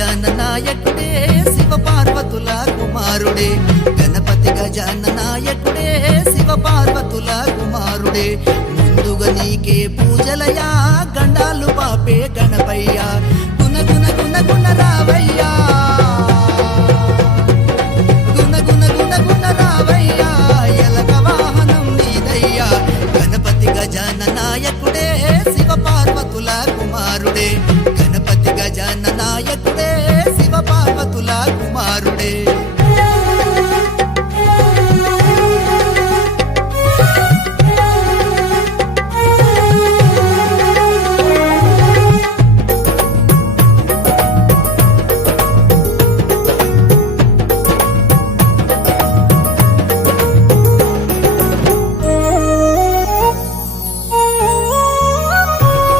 గజాననాయకుడే శివ పార్వతుల కుమారుడే గణపతి గజాననాయకుడే శివ పార్వతుల కుమారుడే ముందుగా నీకే పూజలయా